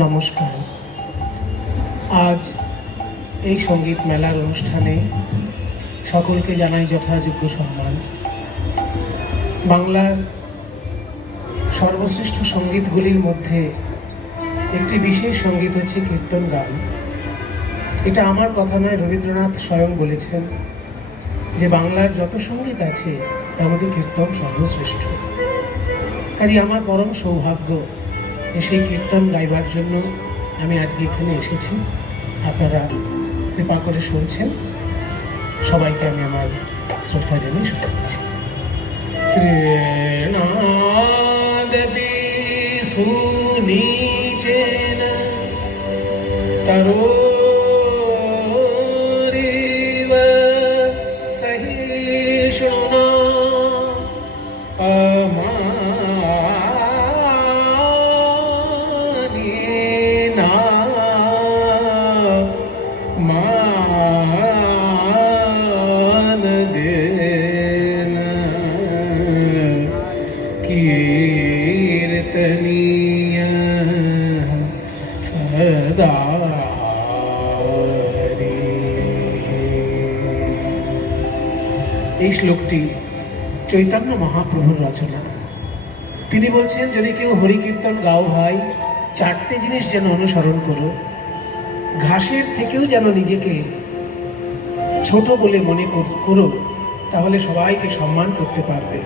নমস্কার। আজ এই সংগীত মেলার অনুষ্ঠানে সকলকে জানাই যথাযোগ্য সম্মান। বাংলার সর্বশ্রেষ্ঠ সঙ্গীতগুলির মধ্যে একটি বিশেষ সংগীত হচ্ছে কীর্তন গান। এটা আমার কথা নয়, রবীন্দ্রনাথ স্বয়ং বলেছেন যে বাংলার যত সংগীত আছে, তার মধ্যে কীর্তন সর্বশ্রেষ্ঠ। কাজে আমার পরম সৌভাগ্য যে সেই কীর্তন গাইবার জন্য আমি আজকে এখানে এসেছি। আপনারা কৃপা করে শুনছেন। সবাইকে আমি আমার শ্রদ্ধা জানিয়ে শুরু করছি ত্রেনাদপি সুনীচেন তরোরিব এই শ্লোকটি চৈতন্য মহাপ্রভুর রচনা। তিনি বলছেন, যদি কেউ হরি কীর্তন গাও হয় চারটে জিনিস যেন অনুসরণ করো। ঘাসের থেকেও যেন নিজেকে ছোট বলে মনে কর- করো, তাহলে সবাইকে সম্মান করতে পারবে।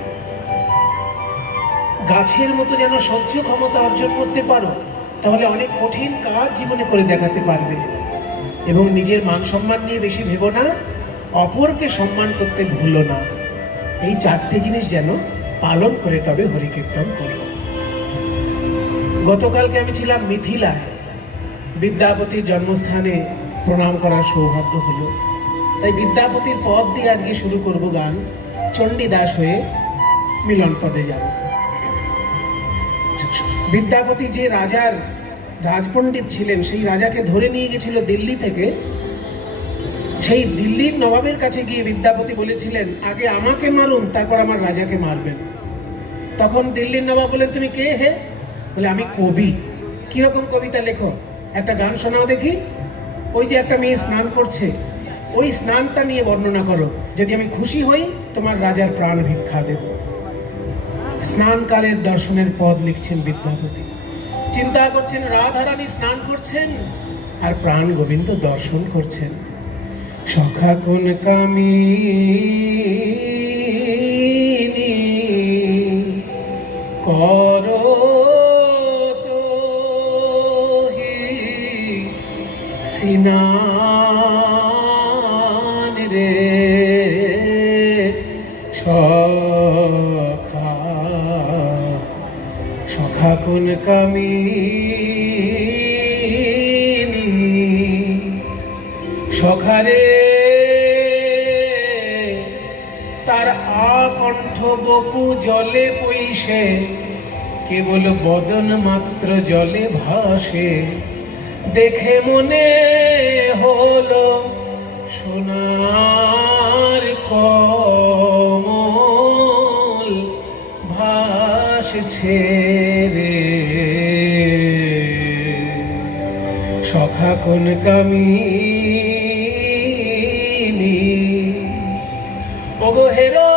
গাছের মতো যেন সহ্য ক্ষমতা অর্জন করতে পারো। তাহলে অনেক কঠিন কাজ জীবনে করে দেখাতে পারবে। এবং নিজের মান সম্মান নিয়ে বেশি ভেবো না, অপরকে সম্মান করতে ভুলো না। এই চারটে জিনিস যেন পালন করে তবে হরিকীর্তন করো। গতকালকে আমি ছিলাম মিথিলায়। বিদ্যাপতির জন্মস্থানে প্রণাম করার সৌভাগ্য হলো। তাই বিদ্যাপতির পদ দিয়ে আজকে শুরু করব গান। চণ্ডীদাস হয়ে মিলন পদে যাব। বিদ্যাপতি যে রাজার রাজপণ্ডিত ছিলেন, সেই রাজাকে ধরে নিয়ে গেছিল দিল্লি থেকে। সেই দিল্লির নবাবের কাছে গিয়ে বিদ্যাপতি বলেছিলেন, আগে আমাকে মারুন, তারপর আমার রাজাকে মারবেন। তখন দিল্লির নবাব বলেন, তুমি কে হে? বলে, আমি কবি। কীরকম কবিতা লেখো? একটা গান শোনাও দেখি। ওই যে একটা মেয়ে স্নান করছে, ওই স্নানটা নিয়ে বর্ণনা করো। যদি আমি খুশি হই, তোমার রাজার প্রাণ ভিক্ষা দেব। স্নানকালের দর্শনের পদ লিখছেন বিদ্যাপতি। চিন্তা করছেন, রাধারানী স্নান করছেন আর প্রাণ গোবিন্দ দর্শন করছেন। সখা কোন কামিনী, করো সিনান রে সখা কোন কামিনী। সখারে, তার আকণ্ঠ বপু জলে পইসে কেবল বদন মাত্র জলে ভাসে। দেখে মনে হলো সোনার কমল ভাসছে। সখা কোন কামিনী। ওগো হেরো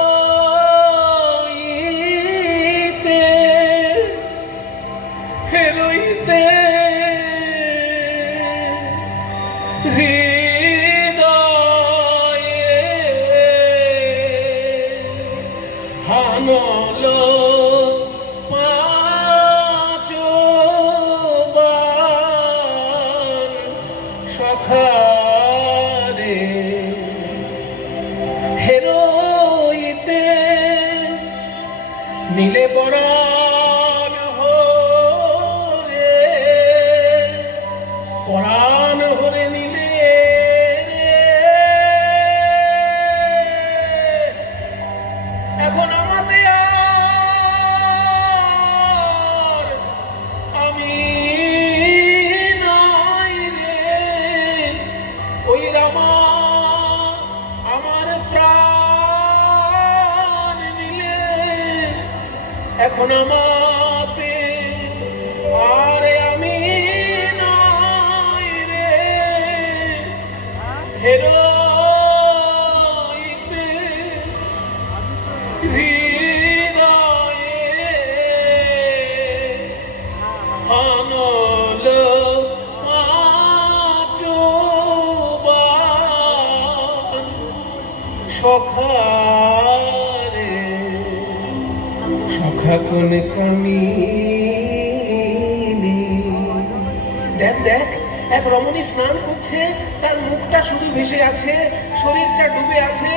ভেসে আছে, শরীরটা ডুবে আছে,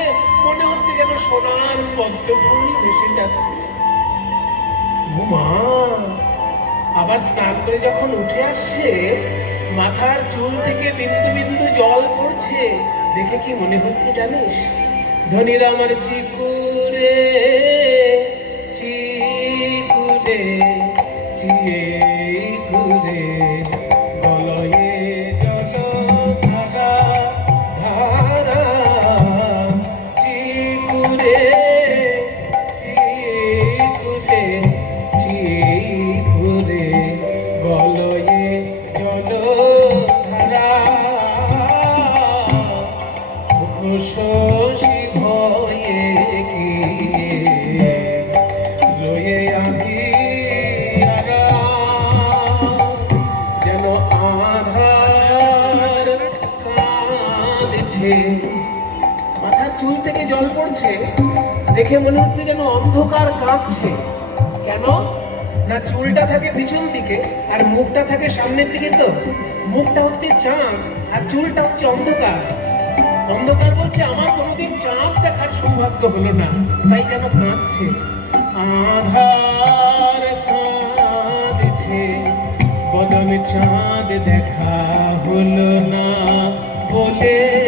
মনে হচ্ছে যেন সোনার পদ্ম ফুল ভেসে যাচ্ছে। আবার স্নান করে যখন উঠে আসছে, মাথার চুল থেকে বিন্দু বিন্দু জল পড়ছে। দেখে কি মনে হচ্ছে জানিস? ধনির আমার চিকুরে চিকুরে চিকুরে মাথার চুল থেকে জল পড়ছে। দেখে মনে হচ্ছে যেন অন্ধকার কাঁপছে। কেন? না চুলটা থাকে পিছন দিকে আর মুখটা থাকে সামনের দিকে তো। মুখটা হচ্ছে চাঁদ আর চুলটা হচ্ছে অন্ধকার। অন্ধকার বলছে, আমার কোনোদিন চাঁদ দেখার সৌভাগ্য হলো না। তাই যেন কাঁদছে আধার কাঁদছে বদন চাঁদ দেখা হলো না বলে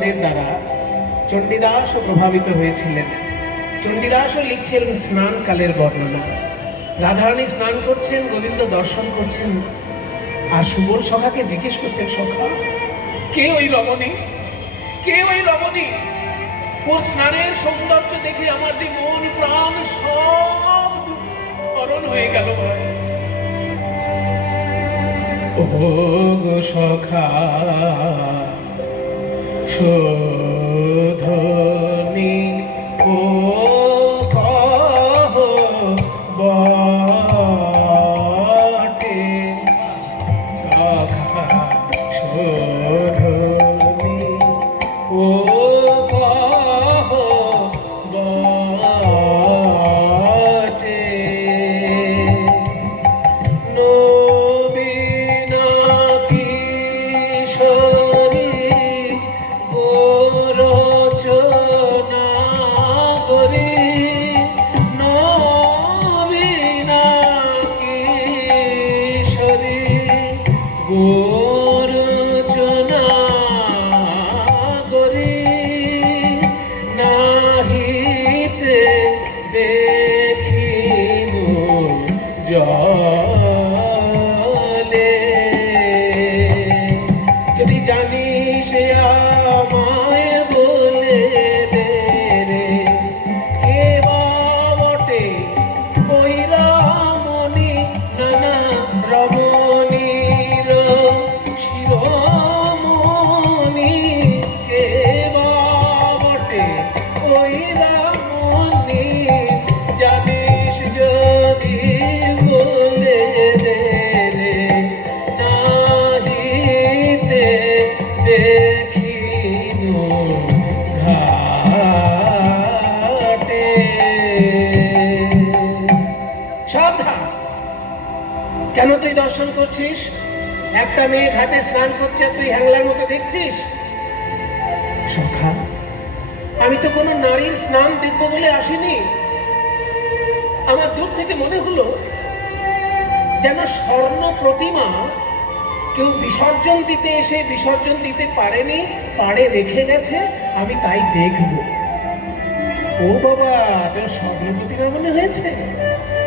পদের দ্বারা চণ্ডীদাসও প্রভাবিত হয়েছিলেন। চণ্ডীদাসও লিখছেন স্নানকালের বর্ণনা। রাধারানী স্নান করছেন, গোবিন্দ দর্শন করছেন, আর সুবল সখাকে জিজ্ঞেস করছেন, সখা, কে ওই রমণী? কে ওই রমণী? ওর স্নানের সৌন্দর্য দেখে আমার যে মন প্রাণ সব হরণ হয়ে গেল। ও গো সখা abraço! জয় করছিস? একটা মেয়ে ঘাটে স্নান করছে আর তুই হ্যাংলার মতো দেখছিস? সখা, আমি তো কোনো নারীর স্নান দেখব বলে আসিনি। আমার দূর থেকে মনে হলো যেন স্বর্ণ প্রতিমা কেউ বিসর্জন দিতে এসে বিসর্জন দিতে পারেনি, পাড়ে রেখে গেছে, আমি তাই দেখব। ও বাবা, তোর স্বর্ণ প্রতিমা মনে হয়েছে?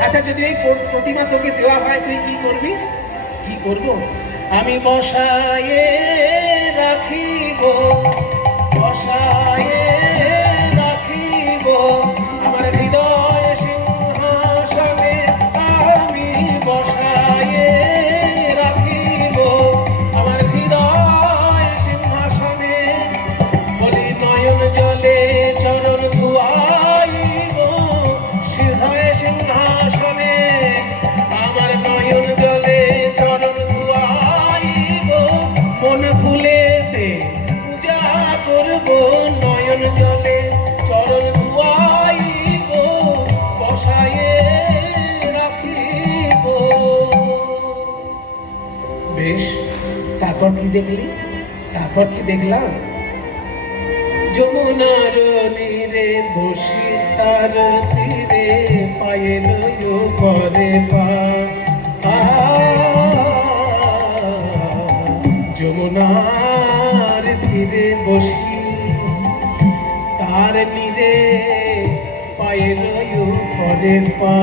আচ্ছা যদি এই প্রতিমা তোকে দেওয়া হয়, তুই কি করবি? কি করব? আমি বসায়ে রাখিব বসায়ে দেখলি? তারপর কি দেখলাম? যমুনার নীরে বসি তার তীরে পায়ে লয় করে পা যমুনার তীরে বসি তার নীরে পায়ের করে পা।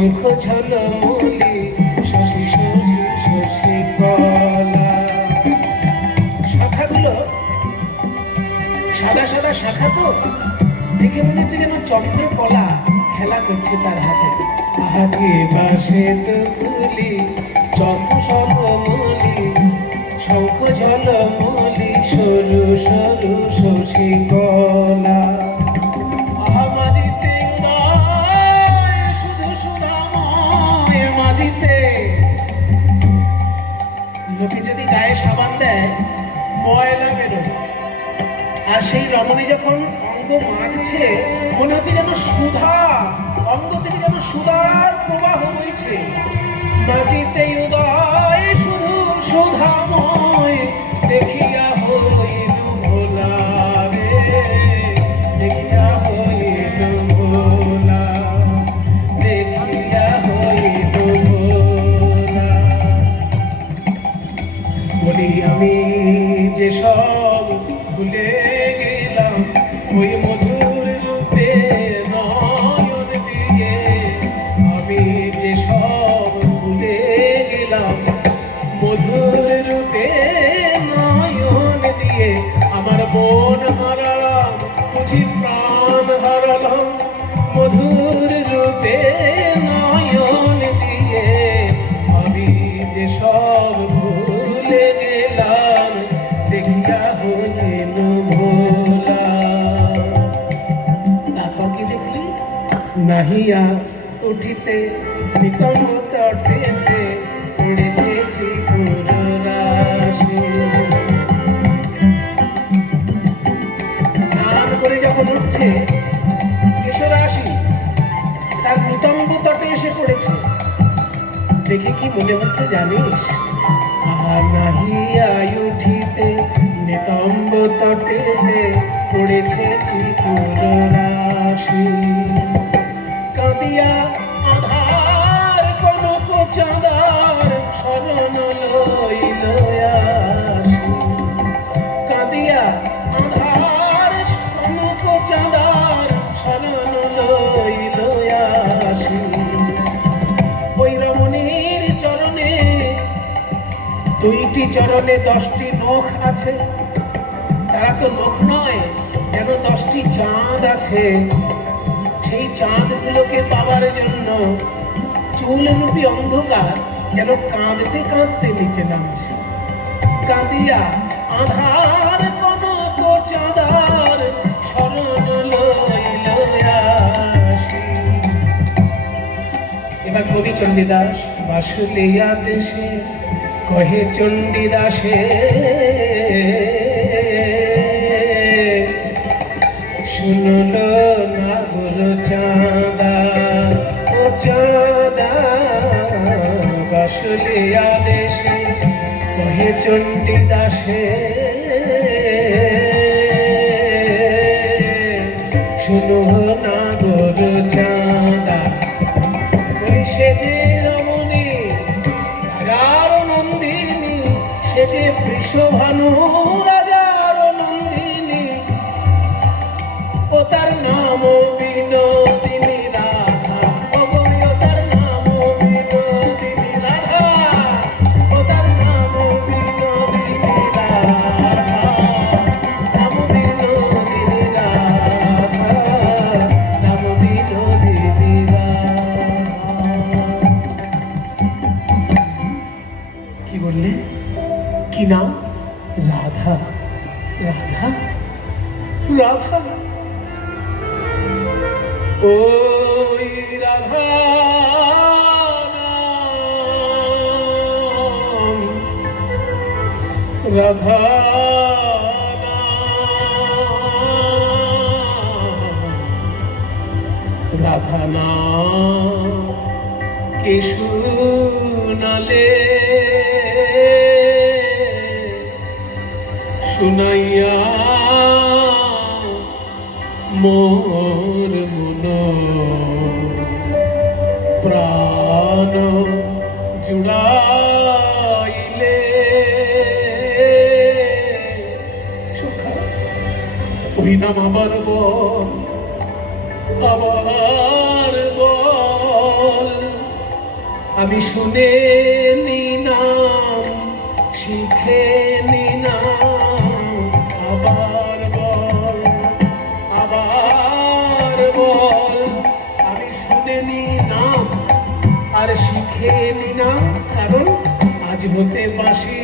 শঙ্খ ঝলমলি শশী শশী শশী কলা। শাখাগুলো সাদা সাদা শাখা তো? দেখে মনে হচ্ছে যেন চন্দ্রকলা খেলা করছে তার হাতে। আহাকে বাসে দুগুলি চন্দ্র সলমলি শঙ্খ ঝলমলি সরু সরু শশী কলা। যদি গায়ে সাবান দেয়, ময়লা বেরোয় আর সেই রমণী যখন অঙ্গ মাজছে, মনে হচ্ছে যেন সুধা, অঙ্গ থেকে যেন সুধার প্রবাহ হয়েছে মাঝিতে উদয়, শুধু সুধাময় দেখিয়া প্রাণ মধুর রূপে নয়ন দিয়ে আমি যে সব ভুলে গেলাম, দেখিয়া হইল ভোলা তারপর কি দেখলি? নাহিয়া উঠিতে নিতম মনে হচ্ছে জানিস? আহা নাহিয়া উঠিতে নিতম্ব তটেতে পড়েছে চিকুর কাঁদিয়া আধার কনক চাঁদার চরণে দশটি নখ আছে। তারা তো নখ নয়, যেন দশটি চাঁদ আছে। সেই চাঁদগুলোকে পাওয়ার জন্য চুলরূপী অন্ধকার যেন কাঁদতে কাঁদতে নিচে নামছে। কাঁদিয়া আধার কনক চাঁদার শরণ এবার কবি চণ্ডীদাস বাসুলিয়া দেশে কহে চণ্ডীদাসে শুনল নাগর চাঁদা ও চাঁদা বাসুলিয়া দেশে কহে চণ্ডীদাসে শুনো নাগর চাঁদা। বৃষভানু রাজার নন্দিনী ও তার নাম বিনোদিনী রাধা। ও তার নাম বিনোদিনী রাধা। ও তার নাম বিনোদিনী রাধা। নাম বিনোদিনী রাধা। নাম বিনোদিনী রাধা। কি বললে? কি নাম? রাধা। রাধা? রাধা? ওই রাধা রাধা রাধা নাম। কে শুনালে শুনাইয়া মোর মন প্রাণ জুড়াইলে। ওই নাম আমার বল, আবার বল। আমি শুনে নিনাম শিখে আজ হতে বাসিতে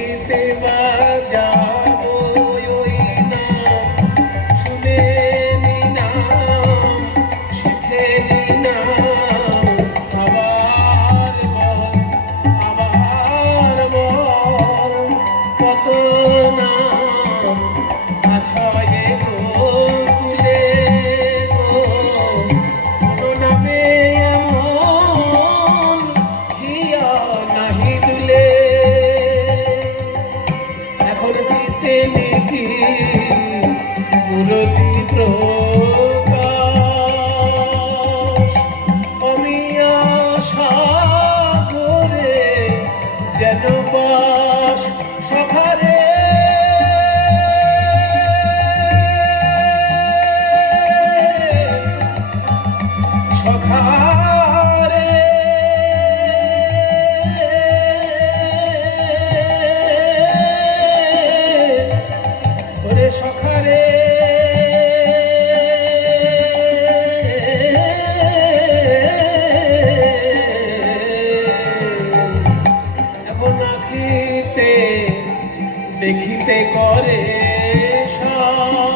দেখিতে করে সাধন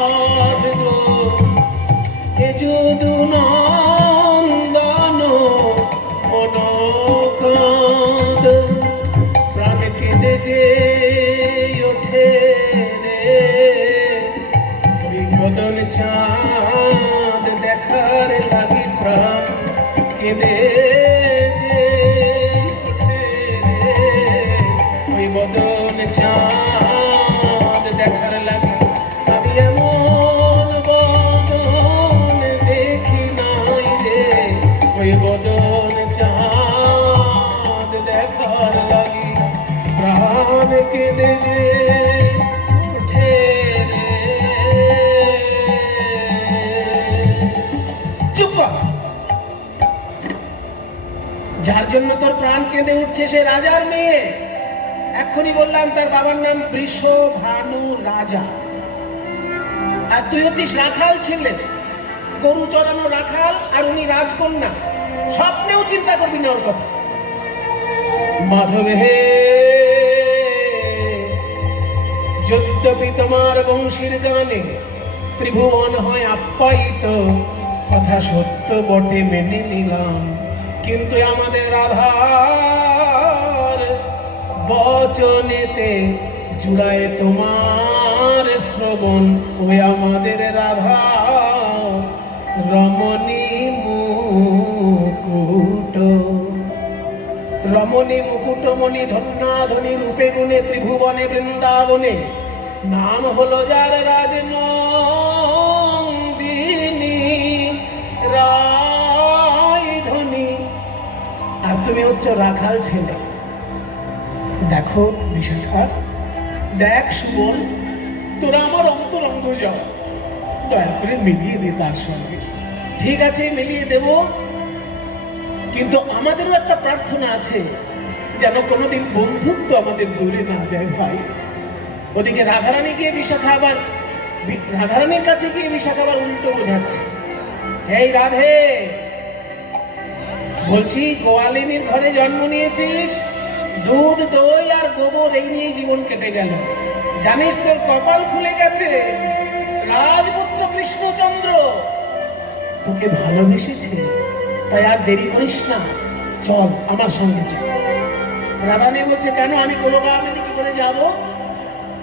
যার জন্য তোর প্রাণ কেঁদে উঠছে সে রাজার মেয়ে। এক্ষুনি বললাম, তার বাবার নাম বৃষ ভানু রাজা। আর তুই হচ্ছিস রাখাল ছেলে। গরু চড়ানো রাখাল আর উনি রাজকন্যা। স্বপ্নেও চিন্তা করবি না ওর কথা। মাধবে হে, যদ্যপি তোমার বংশীর গানে ত্রিভুবন হয় আপ্যায়িত কথা সত্য বটে মেনে নিলাম। কিন্তু আমাদের রাধার বচনেতে জুড়ায় তোমার শ্রবণ ওই আমাদের রাধা রমণী মুকুট। রমণী মুকুটমণি ধন্যাধনী রূপে গুণে ত্রিভুবনে বৃন্দাবনে। নাম হলো যার রাজনন্দিনী তুমি হচ্ছে রাখাল ছেলে। দেখো বিশাখা দেখ সুমন, তোরা আমার অন্তরঙ্গ যাও। দয়া করে মিলিয়ে দে তার সঙ্গে। ঠিক আছে, মিলিয়ে দেবো। কিন্তু আমাদেরও একটা প্রার্থনা আছে, যেন কোনোদিন বন্ধুত্ব আমাদের দূরে না যায় ভাই। ওদিকে রাধারানী গিয়ে বিশাখা আবার রাধারানীর কাছে গিয়ে বিশাখা আবার উল্টো বোঝাচ্ছে। এই রাধে! বলছি, গোয়ালিনীর ঘরে জন্ম নিয়েছিস? দুধ, দই আর গোবর, এই নিয়ে জীবন কেটে গেল। জানিস তোর কপাল খুলে গেছে? রাজপুত্র কৃষ্ণচন্দ্র। তোকে ভালোবেসেছে, তাই আর দেরি করিস না। চল, আমার সঙ্গে চল। রাধারানী বলছে, কেন? আমি কোনোভাবে কি করে যাব?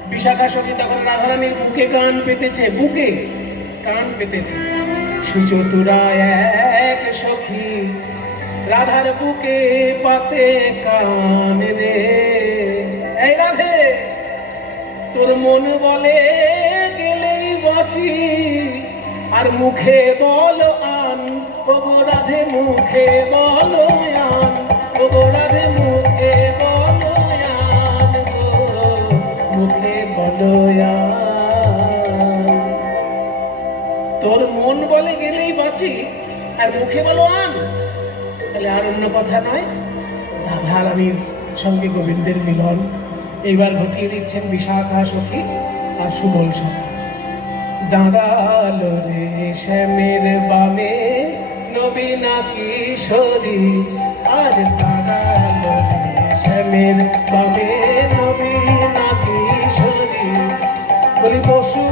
বিশাখা সখী তখন রাধারানীর বুকে কান পেতেছে, বুকে কান পেতেছে। সুচতুরা এক সখী রাধার বুকে পাতে কান রে। এই রাধে, তোর মন বলে গেলেই বাঁচি, আর মুখে বল আন। ও গো রাধে, মুখে বল আন। ও গো রাধে, মুখে বল আন। মুখে বল তোর মন বলে গেলেই বাঁচি, আর মুখে বলো আন। আর অন্য কথা নয়। রাধা রানীর সঙ্গে গোবিন্দের মিলন। এইবার ঘটিয়ে দিচ্ছেন বিশাখা সখী আর সুবল সখী। দাঁড়াল রে শ্যামের বামে নবীনা কিশোরী আর দাঁড়াল রে শ্যামের বামে নবীনা কিশোরী বলি পশু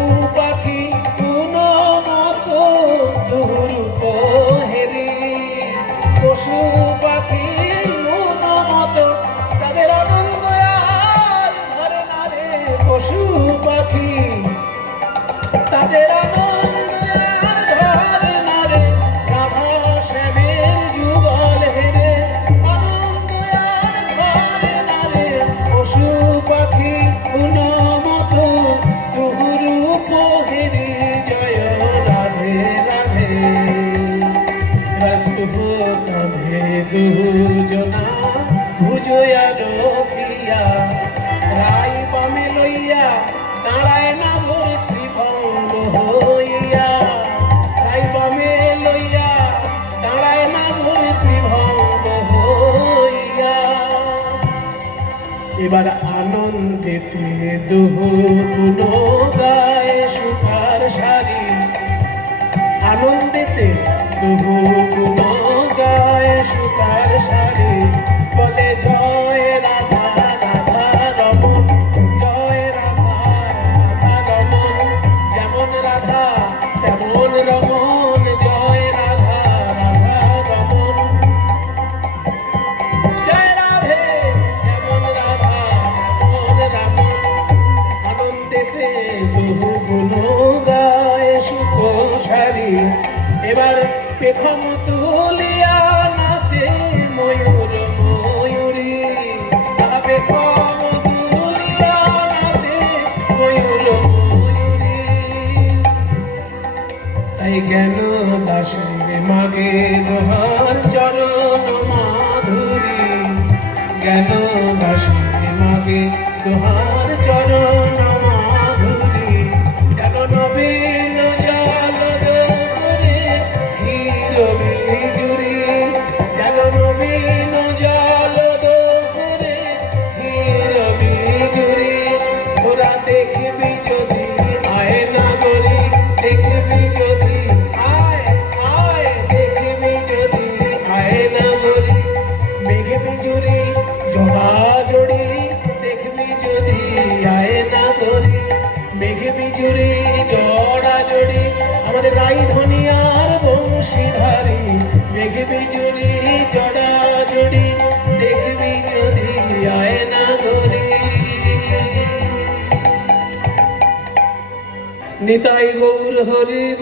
ভুজয়া রকিয়া রাই বামে লইয়া দাঁড়ায় না ভোর ত্রিভঙ্গ হইয়া। রাই বামে লইয়া দাঁড়ায় না ভোর ত্রিভঙ্গ হইয়া। এবার আনন্দেতে দুহ গুণ পেখম তুলিয়া নাচে ময়ূর তাই মাগে দোহার চরণ মাধুরী। জ্ঞান দাসে মাগে দোহার তাই ধনিয়ার বংশীধারী দেখবি যদি জড়া জড়ি দেখবি যদি আয়না ধরে। নিতাই গৌর হরিব।